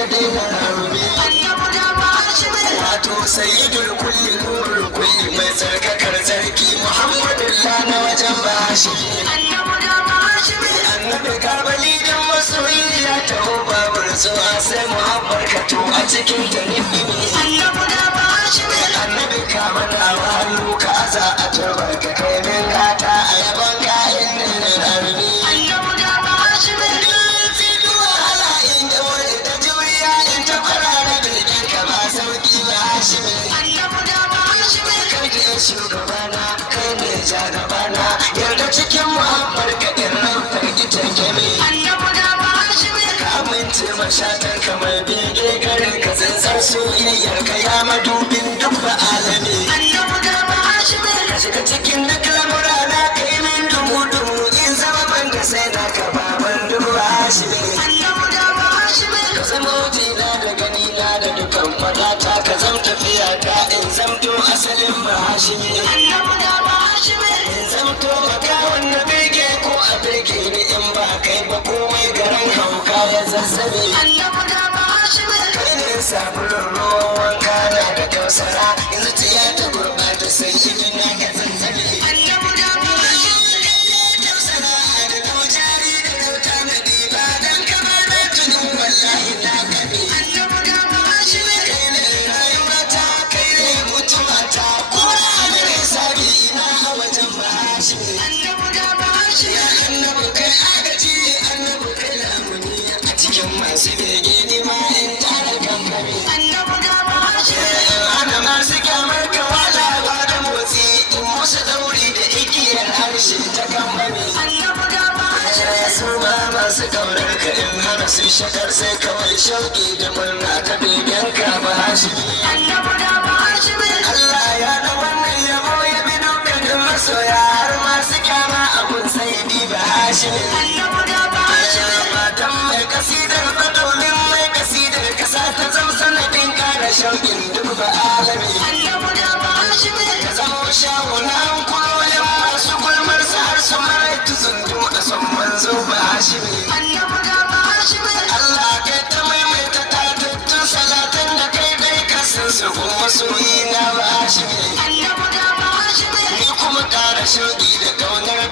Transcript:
ka daina rauni wato sayyidul kulli nurul kulli mai tsarkakar sarki muhammadun na wajen bashi annabi kabali dan masoyi ya taho babar zuwa sai muhabbar ka to a cikin jannimi annabi kama na hannu ka aza a turbar ka kai min gata a yaban kayan nan rarmi shugabana kai ne jagabana yarda cikin mu'amar ka irin firgitan keme ka amince mashatar kamar bege garin ka tsantsar soyayyar ka ya madubin duk ba'alami ka shiga cikin duk lamurana kai min dumu-dumu in zama banda sai na ka baban dubu hashimi ka zama wajena da ganina da dukan fadata ka zam tafiya ta in zamto asalin mahashimi in zamto maka wanda bege ko a bege ni in ba kai ba komai garin hauka ya zazzabe kai ne sabulun ruwan wanka na da kausara yanzu ta ta gurbata sai yi na ga zazzabe masu kaunar ka in hana su shakar sai kawai shauki da murna ta begen ka ba hashimi Allah ya da wannan yabo ya bi dukkanin masoya har masu kyama abun sai di ba hashimi fatan mai kasidar ba domin mai kasidar kasa ta zama sanadin kara shaukin duk ba alami ka zama shawunan kulolin masu gulmar sa har su mara tuzundun a son manzo ba hashimi Allah kai ta maimaita tatattun salatan da kai dai kasan su kuma soyi na ba hashimi ni kuma ƙara shauƙi da ƙaunar